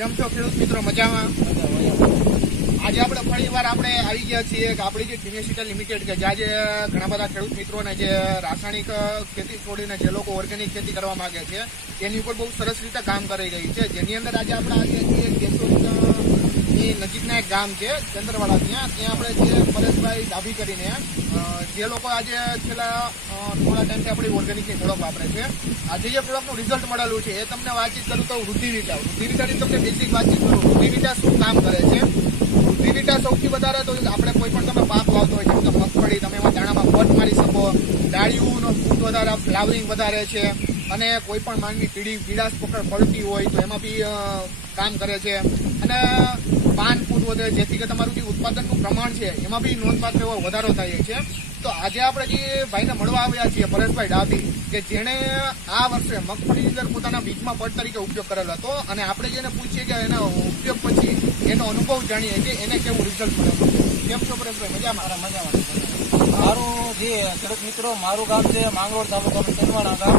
કેમ છો ખેડૂત મિત્રો? મજામાં? આજે આપણે ફરીવાર આપણે આવી ગયા છીએ કે આપણી જે ફિનિશિટા લિમિટેડ કે જ્યાં જે ઘણા બધા ખેડૂત મિત્રોને જે રાસાયણિક ખેતી છોડીને જે લોકો ઓર્ગેનિક ખેતી કરવા માંગે છે તેની ઉપર બહુ સરસ રીતે કામ કરી રહી છે, જેની અંદર આજે આપણે આવીએ છીએ કેશોદની નજીકના એક ગામ છે ચંદ્રવાડા, ત્યાં આપણે જે પરેશભાઈ ડાભી કરીને જે લોકો આજે છેલ્લા થોડા ટાઈમથી આપણી ઓર્ગેનિકની પ્રોડક્ટ વાપરે છે. આજે જે પ્રોડક્ટનું રિઝલ્ટ મળેલું છે એ તમને વાતચીત કરું તો વૃદ્ધિવિટાની તમને બેસિક વાતચીત કરું. વૃદ્ધિવિટા શું કામ કરે છે? વૃદ્ધિવિટા સૌથી વધારે તો આપણે કોઈ પણ તમે પાક વાવતો હોય જેમ કે મગફળી, તમે એમાં દાણામાં પટ મારી શકો, ડાળીઓનો ફૂટ વધારે, ફ્લાવરિંગ વધારે છે, અને કોઈ પણ માંગની પીડાશ પડતી હોય તો એમાં બી કામ કરે છે, અને પાન ફૂટ વધે જેથી કે તમારું જે ઉત્પાદનનું પ્રમાણ છે એમાં બી નોંધપાત્ર એવો વધારો થાય છે. તો આજે આપણે જે ભાઈને મળવા આવ્યા છીએ પરેશભાઈ ડાભી, કે જેણે આ વર્ષે મગફળીની અંદર પોતાના બીજમાં પટ તરીકે ઉપયોગ કરેલો હતો, અને આપણે જેને પૂછીએ કે એના ઉપયોગ પછી એનો અનુભવ જાણીએ કે એને કેવું રિઝલ્ટ મળેલું. કેમ છો પરેશભાઈ? મજામાં? મજામાં. મારું જે ખેડૂત મિત્રો, મારું ગામ છે માંગરોળ તાલુકાનું ચંદવાડા ગામ.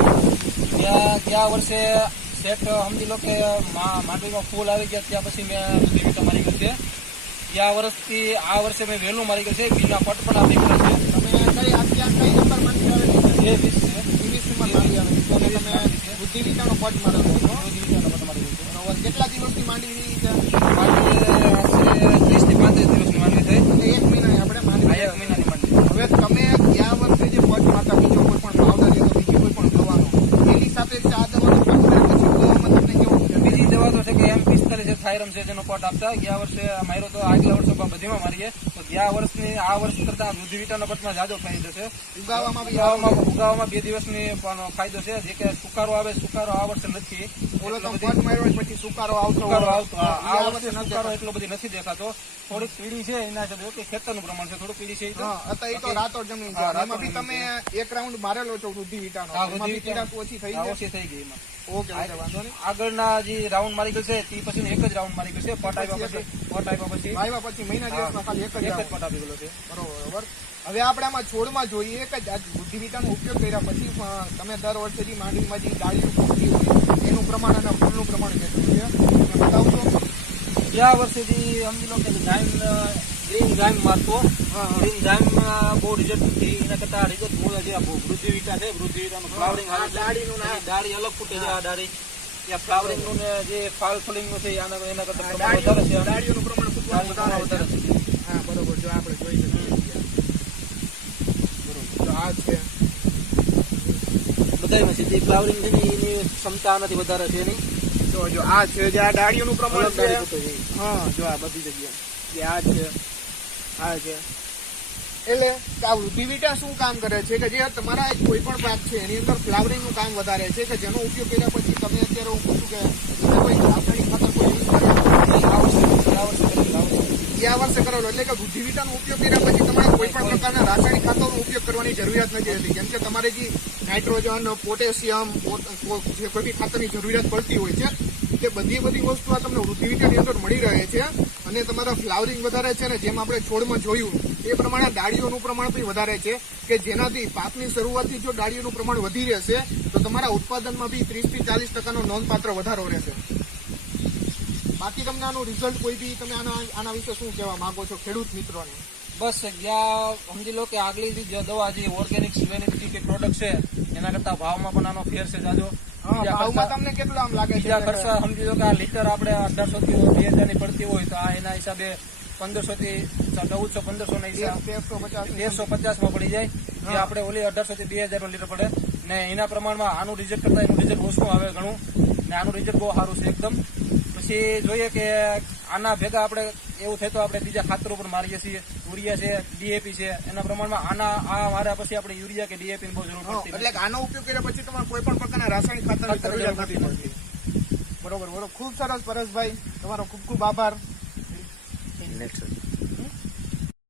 ત્યાં વર્ષે સેટ સમજી લો કે માંડવીમાં ફૂલ આવી ગયા, ત્યાં પછી મેં વૃદ્ધિવિટા મારી ગયું છે. ગયા વર્ષથી આ વર્ષે મેં વહેલું મારી ગયું છે, બીજા પટ પણ આપી ગયો છે. કઈ નંબર માંડવી આવે છે? એ 20 છે. 20 માંડવી આવે છે. અને તમે વૃદ્ધિવિટાનો પટ મારેલો હતો. વૃદ્ધિવિટાનો પટ મારી ગયું છે. બરોબર. કેટલા દિવસની માંડવી છે? માંડવી 30 થી 35 દિવસની માંડવી થઈ. એટલે 1 મહિના આપણે માંડવી. 1 મહિનાની માંડવી. હવે તમે ગયા વર્ષે જે પટ મારતા બીજો કોઈ પણ પાવડર લીધો, બીજી કોઈ પણ દવાનો, એની સાથે આ દવાનો પટ માર્યો પછી દવામાં તમને કેવું છે? બીજી દવા તો છે કે M45 છે, થાયરમ છે, જેનો પટ આપતા ગયા વર્ષે માર્યો તો આગલા વર્ષે બધીમાં મારીએ તો ગયા વર્ષની આ વર્ષ કરતા વૃદ્ધિવિટાનો પટમાં જાજો ફાયદો છે. ઉગાવામાં 2 દિવસની પણ ફાયદો છે. જે કે સુકારો આવે, સુકારો આ વર્ષે નથી. ઓલો તો પટ માર્યો પછી સુકારો આવતો આ વર્ષે સુકારો એટલો બધી નથી દેખાતો. થોડીક પીડી છે એના સાથે ખેતરનું પ્રમાણ છે, થોડું પીડી છે. એ તો રાતો જમીન છે. એમાં બી તમે એક રાઉન્ડ મારેલો છો વૃદ્ધિવિટાનો, એમાં બી પીડાશ ઓછી થઈ ગઈ. ઓછી થઈ ગઈ એમાં. ઓકે, વાંધો નહીં. આગળના જે રાઉન્ડ મારી ગયું છે તે પછી એક જ રાઉન્ડ મારી ગયું છે. પટ આપ્યા પછી મહિના દિવસમાં ખાલી એક જ પટ આપી ગયેલો છે. બરોબર. હવે આપણે આમાં છોડમાં જોઈએ કે વૃદ્ધિવિટાનો ઉપયોગ કર્યા પછી તમે દર વર્ષે જે માંડવીમાં જે ડાળીનું પકડી હોય એનું પ્રમાણ અને ફૂલનું પ્રમાણ કેટલું છે બતાવશો? ગયા વર્ષે જે સમજી લો કે ગ્રીન ગામ મારતો, ગ્રીન ગામ બહુ રિઝલ્ટ નથી. એના કરતા રિઝલ્ટ બહુ જે વૃદ્ધિવિટા છે, વૃદ્ધિવિટાનું ફ્લાવરિંગ ડાળી અલગ ફૂટે છે. આ ડાળી ત્યાં ફ્લાવરિંગ નું જે ફાલ ફોલિંગ નું છે એના કરતા પ્રમાણ વધારે છે. ડાળીઓનું પ્રમાણ ખૂબ વધારે છે. હા, બરોબર. જો આપણે જોઈ શકીએ આ છે બધામાં છે. જે ફ્લાવરિંગ છે એની ક્ષમતા નથી વધારે છે એની. જો આ છે જે આ ડાળીઓનું પ્રમાણ છે. હા, જો આ બધી જગ્યા જે આ છે, આ છે. એટલે આ વૃદ્ધિવિટા શું કામ કરે છે કે જે તમારા કોઈ પણ પાક છે એની અંદર ફ્લાવરિંગ નું કામ વધારે છે, કે જેનો ઉપયોગ કર્યા પછી તમે અત્યારે હું પૂછું કે કોઈ રાસાયણિક ખાતર કોઈ ગયા વર્ષે કરેલો, એટલે કે વૃદ્ધિવિટાનો ઉપયોગ કર્યા પછી તમારે કોઈ પણ પ્રકારના રાસાયણિક ખાતરનો ઉપયોગ કરવાની જરૂરિયાત નથી રહેતી. જેમ કે તમારે જે નાઇટ્રોજન, પોટેશિયમ, જે કોઈ બી ખાતરની જરૂરિયાત પડતી હોય છે તે બધી વસ્તુ આ તમને વૃદ્ધિવિટાની અંદર મળી રહે છે. અને તમારા ફ્લાવરિંગ વધારે છે, ને જેમ આપણે છોડમાં જોયું એ પ્રમાણે ડાળીઓનું પ્રમાણ પણ વધારે છે, કે જેનાથી પાકની શરૂઆતથી જો ડાળીઓનું પ્રમાણ વધી રહેશે તો તમારા ઉત્પાદનમાં બી 30 થી 40% નોંધપાત્ર વધારો રહેશે. બાકી તમને આનું રિઝલ્ટ કોઈ બી તમે આના વિશે શું કહેવા માંગો છો ખેડૂત મિત્રોને? બસ જ્યાં સમજી લો કે આગલી જે દવા જે ઓર્ગેનિક જે પ્રોડક્ટ છે એના કરતા ભાવમાં પણ આનો ફેર છે જાજો. ભાવમાં તમને કેટલો આમ લાગે છે? ખર્ચા સમજી લો કે આ લીટર આપણે 1800 થી 2000 ની પડતી હોય તો આ એના હિસાબે 1500 થી 1400-1500 ના હિસાબે 1350 માં પડી જાય. જે આપણે ઓલી 1800 થી 2000 નું લીટર પડે, ને એના પ્રમાણમાં આનું રિઝલ્ટ કરતા એનું રિઝલ્ટ ઓછું આવે ઘણું, ને આનું રિઝલ્ટ બહુ સારું છે એકદમ. પછી જોઈએ કે આના ભેગા આપણે એવું થાય તો આપણે બીજા ખાતરો પણ મારીએ છીએ. યુરિયા છે, ડીએપી છે, એના પ્રમાણમાં આ માર્યા પછી આપણે યુરિયા કે ડીએપી ની બહુ જરૂર પડતી. એટલે આનો ઉપયોગ કર્યા પછી તમારે કોઈ પણ પ્રકારના રાસાયણિક ખાતરની જરૂરિયાત નથી પડતી. બરોબર. ખૂબ સરસ પરેશભાઈ, તમારો ખૂબ ખૂબ આભાર.